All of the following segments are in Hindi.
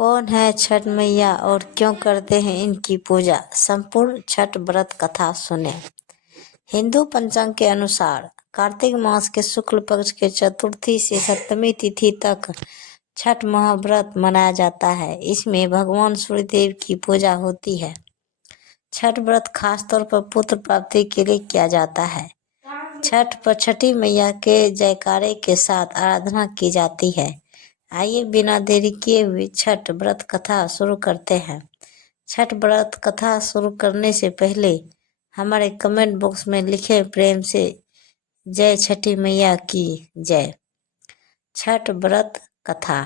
कौन है छठ मैया और क्यों करते हैं इनकी पूजा? संपूर्ण छठ व्रत कथा सुने। हिंदू पंचांग के अनुसार कार्तिक मास के शुक्ल पक्ष के चतुर्थी से सप्तमी तिथि तक छठ महाव्रत मनाया जाता है। इसमें भगवान सूर्यदेव की पूजा होती है। छठ व्रत खास तौर पर पुत्र प्राप्ति के लिए किया जाता है। छठ पर छठी मैया के जयकारे के साथ आराधना की जाती है। आइए बिना देरी किए हुए छठ व्रत कथा शुरू करते हैं। छठ व्रत कथा शुरू करने से पहले हमारे कमेंट बॉक्स में लिखे प्रेम से जय छठी मैया की जय। छठ व्रत कथा।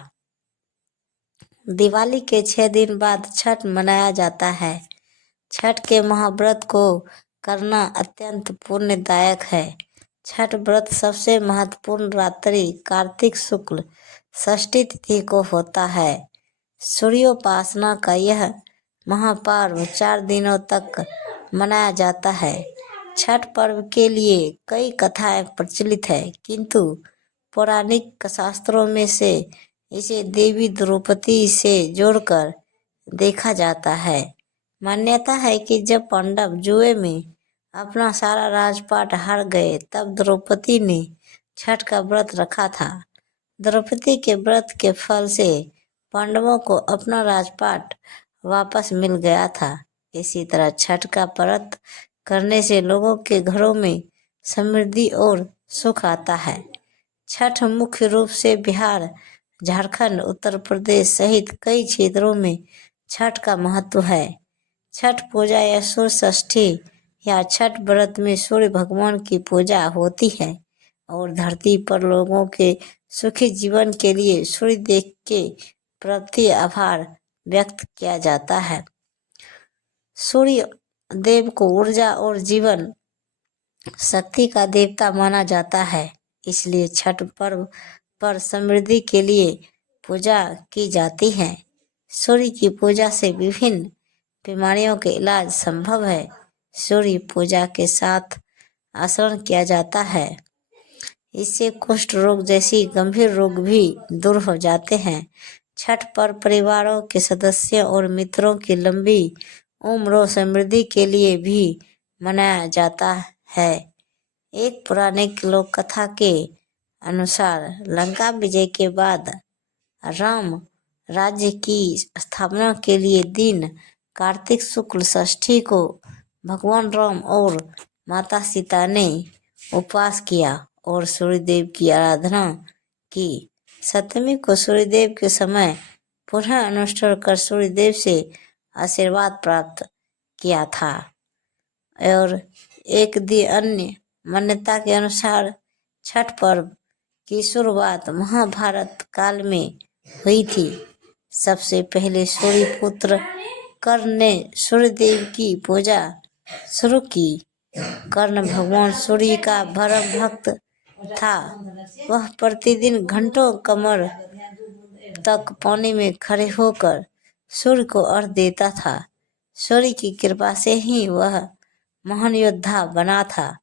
दिवाली के 6 दिन बाद छठ मनाया जाता है। छठ के महाव्रत को करना अत्यंत पुण्यदायक है। छठ व्रत सबसे महत्वपूर्ण रात्रि कार्तिक शुक्ल षष्ठी तिथि को होता है। सूर्योपासना का यह महापर्व 4 दिनों तक मनाया जाता है। छठ पर्व के लिए कई कथाएं प्रचलित है, किंतु पौराणिक शास्त्रों में से इसे देवी द्रौपदी से जोड़कर देखा जाता है। मान्यता है कि जब पांडव जुए में अपना सारा राजपाट हार गए, तब द्रौपदी ने छठ का व्रत रखा था। द्रौपदी के व्रत के फल से पांडवों को अपना राजपाट वापस मिल गया था। इसी तरह छठ का व्रत करने से लोगों के घरों में समृद्धि और सुख आता है। छठ मुख्य रूप से बिहार, झारखंड, उत्तर प्रदेश सहित कई क्षेत्रों में छठ का महत्व है। छठ पूजा या सूर्य षष्ठी या छठ व्रत में सूर्य भगवान की पूजा होती है और धरती पर लोगों के सुखी जीवन के लिए सूर्य देव के प्रति आभार व्यक्त किया जाता है। सूर्य देव को ऊर्जा और जीवन शक्ति का देवता माना जाता है, इसलिए छठ पर्व पर समृद्धि के लिए पूजा की जाती है। सूर्य की पूजा से विभिन्न बीमारियों के इलाज संभव है। सूर्य पूजा के साथ आचरण किया जाता है। इससे कुष्ठ रोग जैसी गंभीर रोग भी दूर हो जाते हैं। छठ पर परिवारों के सदस्यों और मित्रों की लंबी उम्र और समृद्धि के लिए भी मनाया जाता है। एक पौराणिक लोक कथा के अनुसार लंका विजय के बाद राम राज्य की स्थापना के लिए दिन कार्तिक शुक्ल षष्ठी को भगवान राम और माता सीता ने उपवास किया और सूर्यदेव की आराधना की। सप्तमी को सूर्यदेव के समय पुनः अनुष्ठान कर सूर्यदेव से आशीर्वाद प्राप्त किया था। और एक अन्य मान्यता के अनुसार छठ पर्व की शुरुआत महाभारत काल में हुई थी। सबसे पहले सूर्यपुत्र कर्ण ने सूर्यदेव की पूजा शुरू की। कर्ण भगवान सूर्य का परम भक्त था। वह प्रतिदिन घंटों कमर तक पानी में खड़े होकर सूर्य को अर्घ्य देता था। सूर्य की कृपा से ही वह महान योद्धा बना था।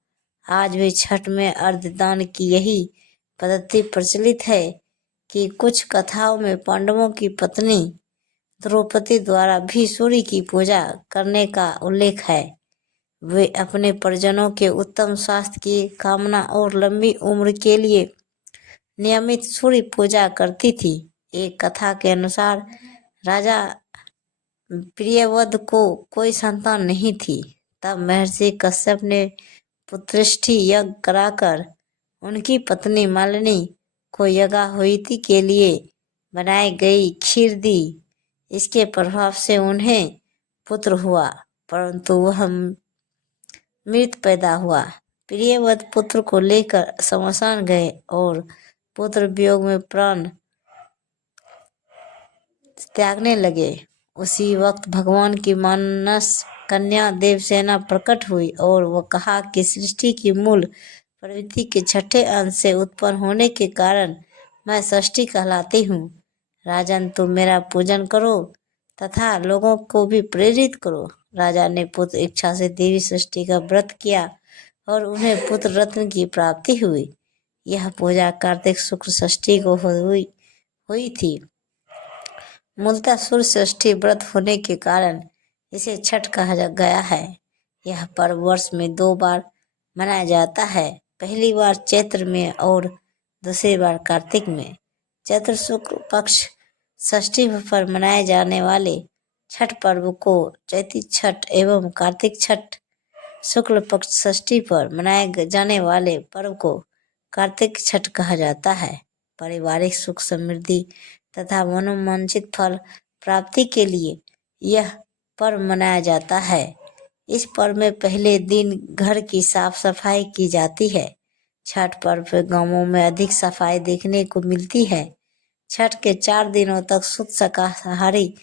आज भी छठ में अर्घ्य दान की यही पद्धति प्रचलित है कि कुछ कथाओं में पांडवों की पत्नी द्रौपदी द्वारा भी सूर्य की पूजा करने का उल्लेख है। वे अपने परिजनों के उत्तम स्वास्थ्य की कामना और लंबी उम्र के लिए नियमित सूर्य पूजा करती थी। एक कथा के अनुसार राजा प्रियव्रत को कोई संतान नहीं थी। तब महर्षि कश्यप ने पुत्रष्टि यज्ञ कराकर उनकी पत्नी मालिनी को यज्ञाहुति के लिए बनाई गई खीर दी। इसके प्रभाव से उन्हें पुत्र हुआ, परंतु वह मृत पैदा हुआ। प्रियव्रत पुत्र को लेकर शमशान गए और पुत्र वियोग में प्राण त्यागने लगे। उसी वक्त भगवान की मानस कन्या देवसेना प्रकट हुई और वह कहा कि सृष्टि की मूल प्रवृत्ति के छठे अंश से उत्पन्न होने के कारण मैं षष्ठी कहलाती हूँ। राजन, तुम मेरा पूजन करो तथा लोगों को भी प्रेरित करो। राजा ने पुत्र इच्छा से देवी षष्ठी का व्रत किया और उन्हें पुत्र रत्न की प्राप्ति हुई। यह पूजा कार्तिक शुक्ल षष्ठी को हुई थी। मूलतः सूर्य षष्ठी व्रत होने के कारण इसे छठ कहा गया है। यह पर्व वर्ष में 2 बार मनाया जाता है। पहली बार चैत्र में और दूसरी बार कार्तिक में। चैत्र शुक्ल पक्ष षष्ठी पर मनाए जाने वाले छठ पर्व को चैती छठ एवं कार्तिक छठ शुक्ल पक्ष षष्ठी पर मनाए जाने वाले पर्व को कार्तिक छठ कहा जाता है। पारिवारिक सुख समृद्धि तथा मनोवांछित फल प्राप्ति के लिए यह पर्व मनाया जाता है। इस पर्व में पहले दिन घर की साफ सफाई की जाती है। छठ पर्व पर गांवों में अधिक सफाई देखने को मिलती है। छठ के 4 दिनों तक शुद्ध शाकाहारी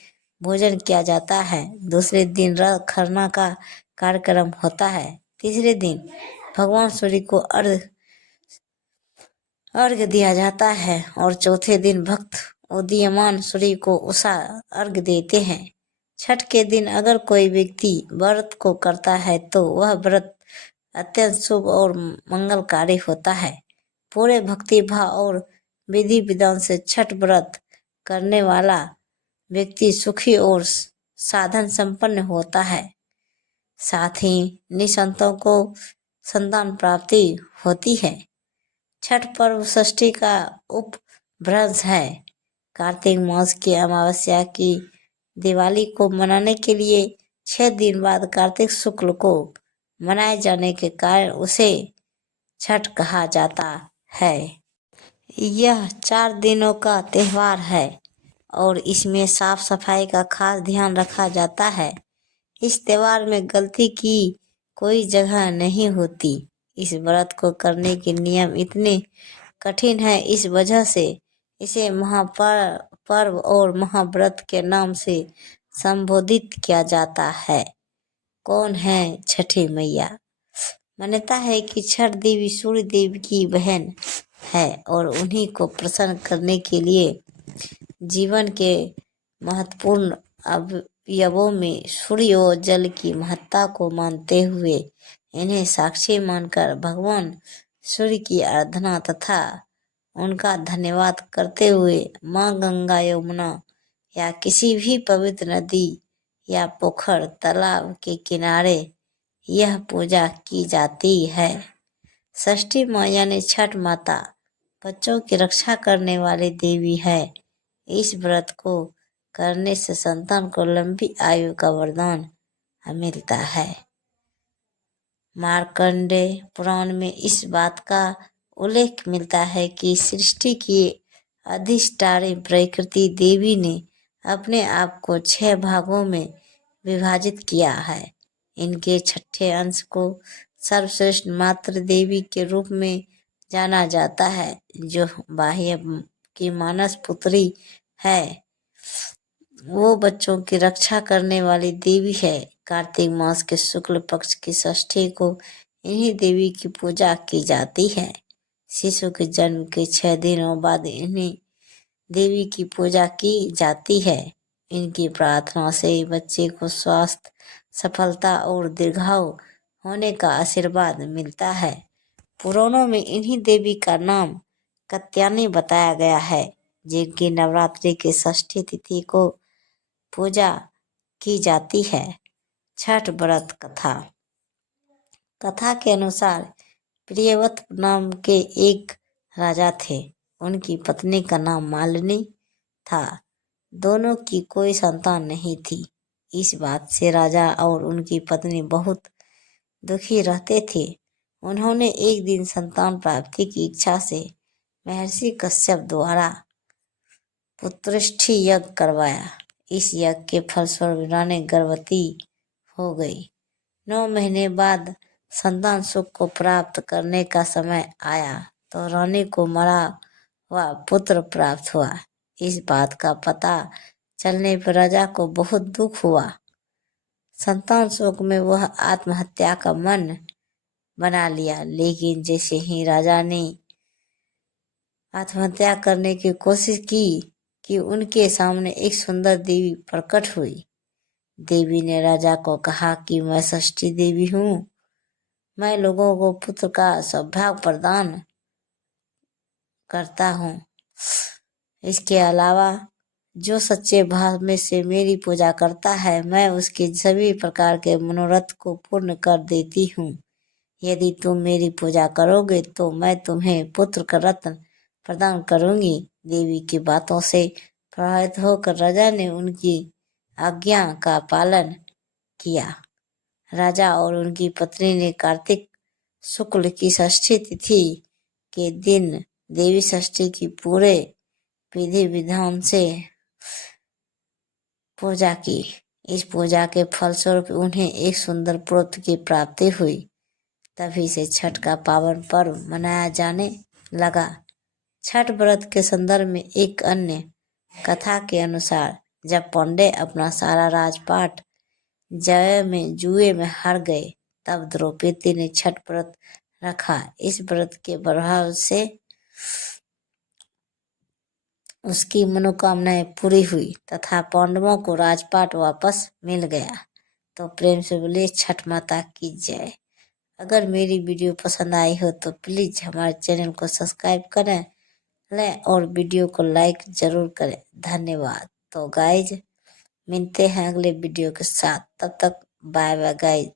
भोजन किया जाता है। दूसरे दिन खरना का कार्यक्रम होता है। तीसरे दिन भगवान सूर्य को अर्घ्य दिया जाता है और चौथे दिन भक्त उदीयमान सूर्य को उषा अर्घ्य देते हैं। छठ के दिन अगर कोई व्यक्ति व्रत को करता है तो वह व्रत अत्यंत शुभ और मंगलकारी होता है। पूरे भक्ति भाव और विधि विधान से छठ व्रत करने वाला व्यक्ति सुखी और साधन संपन्न होता है। साथ ही निसंतों को संतान प्राप्ति होती है। छठ पर्व षष्ठी का उपभ्रंश है। कार्तिक मास की अमावस्या की दिवाली को मनाने के लिए 6 दिन बाद कार्तिक शुक्ल को मनाए जाने के कारण उसे छठ कहा जाता है। यह 4 दिनों का त्योहार है और इसमें साफ सफाई का खास ध्यान रखा जाता है। इस त्योहार में गलती की कोई जगह नहीं होती। इस व्रत को करने के नियम इतने कठिन है, इस वजह से इसे महापर्व और महाव्रत के नाम से संबोधित किया जाता है। कौन है छठी मैया? मान्यता है कि छठ देवी सूर्य देव की बहन है और उन्हीं को प्रसन्न करने के लिए जीवन के महत्वपूर्ण अवयवों में सूर्य और जल की महत्ता को मानते हुए इन्हें साक्षी मानकर भगवान सूर्य की आराधना तथा उनका धन्यवाद करते हुए माँ गंगा यमुना या किसी भी पवित्र नदी या पोखर तालाब के किनारे यह पूजा की जाती है। षष्ठी माँ यानी छठ माता बच्चों की रक्षा करने वाली देवी है। इस व्रत को करने से संतान को लंबी आयु का वरदान मिलता है। मार्कंडेय पुराण में इस बात का उल्लेख मिलता है कि सृष्टि की अधिष्ठात्री प्रकृति देवी ने अपने आप को 6 भागों में विभाजित किया है। इनके छठे अंश को सर्वश्रेष्ठ मातृ देवी के रूप में जाना जाता है, जो बाह्य की मानस पुत्री है। वो बच्चों की रक्षा करने वाली देवी है। कार्तिक मास के शुक्ल पक्ष की षष्ठी को इन्हीं देवी की पूजा की जाती है। शिशु के जन्म के 6 दिनों बाद इन्हीं देवी की पूजा की जाती है। इनकी प्रार्थना से बच्चे को स्वास्थ्य, सफलता और दीर्घायु होने का आशीर्वाद मिलता है। पुराणों में इन्हीं देवी का नाम कात्यायनी बताया गया है, जिनकी नवरात्रि की षष्ठी तिथि को पूजा की जाती है। छठ व्रत कथा के अनुसार प्रियव्रत नाम के एक राजा थे। उनकी पत्नी का नाम मालिनी था। दोनों की कोई संतान नहीं थी। इस बात से राजा और उनकी पत्नी बहुत दुखी रहते थे। उन्होंने एक दिन संतान प्राप्ति की इच्छा से महर्षि कश्यप द्वारा पुत्रेष्ठी यज्ञ करवाया। इस यज्ञ के फलस्वरूप रानी गर्भवती हो गई। 9 महीने बाद संतान सुख को प्राप्त करने का समय आया तो रानी को मरा हुआ पुत्र प्राप्त हुआ। इस बात का पता चलने पर राजा को बहुत दुख हुआ। संतान शोक में वह आत्महत्या का मन बना लिया, लेकिन जैसे ही राजा ने आत्महत्या करने की कोशिश की कि उनके सामने एक सुंदर देवी प्रकट हुई। देवी ने राजा को कहा कि मैं षष्ठी देवी हूँ। मैं लोगों को पुत्र का सौभाग्य प्रदान करता हूँ। इसके अलावा जो सच्चे भाव में से मेरी पूजा करता है, मैं उसके सभी प्रकार के मनोरथ को पूर्ण कर देती हूँ। यदि तुम मेरी पूजा करोगे तो मैं तुम्हें पुत्र का रत्न प्रदान करूंगी। देवी की बातों से प्रभावित होकर राजा ने उनकी आज्ञा का पालन किया। राजा और उनकी पत्नी ने कार्तिक शुक्ल की षष्ठी तिथि के दिन देवी षष्ठी की पूरे विधि विधान से पूजा की। इस पूजा के फलस्वरूप उन्हें एक सुंदर पुत्र की प्राप्ति हुई। तभी से छठ का पावन पर्व मनाया जाने लगा। छठ व्रत के संदर्भ में एक अन्य कथा के अनुसार जब पांडे अपना सारा राजपाट जुए में हार गए, तब द्रौपदी ने छठ व्रत रखा। इस व्रत के प्रभाव से उसकी मनोकामनाएं पूरी हुई तथा पांडवों को राजपाट वापस मिल गया। तो प्रेम से बोलिए छठ माता की जय। अगर मेरी वीडियो पसंद आई हो तो प्लीज हमारे चैनल को सब्सक्राइब करें और वीडियो को लाइक जरूर करें। धन्यवाद। तो गाइज मिलते हैं अगले वीडियो के साथ, तब तक बाय बाय गाइज।